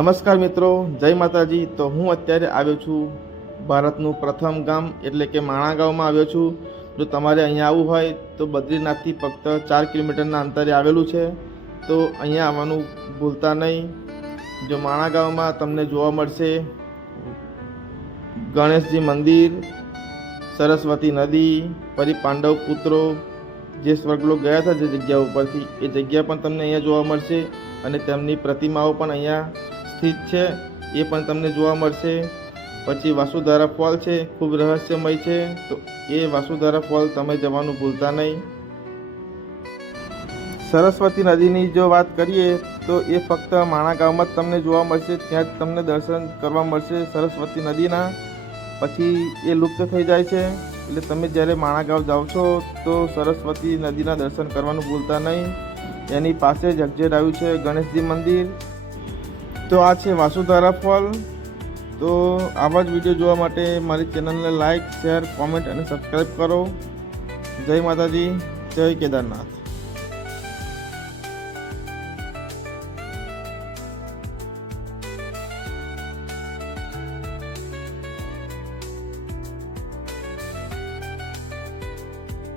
નમસ્કાર મિત્રો, જય માતાજી। તો હું અત્યારે આવ્યો છું ભારતનું પ્રથમ ગામ એટલે કે માણા ગામમાં આવ્યો છું। જો તમારે અહીંયા આવવું હોય તો બદ્રીનાથથી ફક્ત 4 કિલોમીટરના અંતરે આવેલું છે, તો અહીંયા આવવાનું ભૂલતા નહીં। જો માણા ગામમાં તમને જોવા મળશે ગણેશજી મંદિર, સરસ્વતી નદી, ફરી પાંડવ પુત્રો જે સ્વર્ગલોક ગયા હતા જે જગ્યા ઉપરથી, એ જગ્યા પણ તમને અહીંયા જોવા મળશે અને તેમની પ્રતિમાઓ પણ અહીંયા સ્થિત છે, એ પણ તમને જોવા મળશે। પછી વાસુધારા ફોલ છે, ખૂબ રહસ્યમય છે, તો એ વાસુધારા ફોલ તમે જવાનું ભૂલતા નહીં। સરસ્વતી નદીની જો વાત કરીએ તો એ ફક્ત માણા ગામમાં જ તમને જોવા મળશે, ત્યાં જ તમને દર્શન કરવા મળશે સરસ્વતી નદીના, પછી એ લુપ્ત થઈ જાય છે। એટલે તમે જ્યારે માણા ગામ જાઓ છો તો સરસ્વતી નદીના દર્શન કરવાનું ભૂલતા નહીં। એની પાસે જ એક્ઝેટ આવ્યું છે ગણેશજી મંદિર। તો આ છે વાસુધારા ફોલ। તો આવા જ વિડીયો જોવા માટે મારી ચેનલને લાઇક, શેર, કોમેન્ટ અને સબસ્ક્રાઈબ કરો। જય માતાજી, જય કેદારનાથ।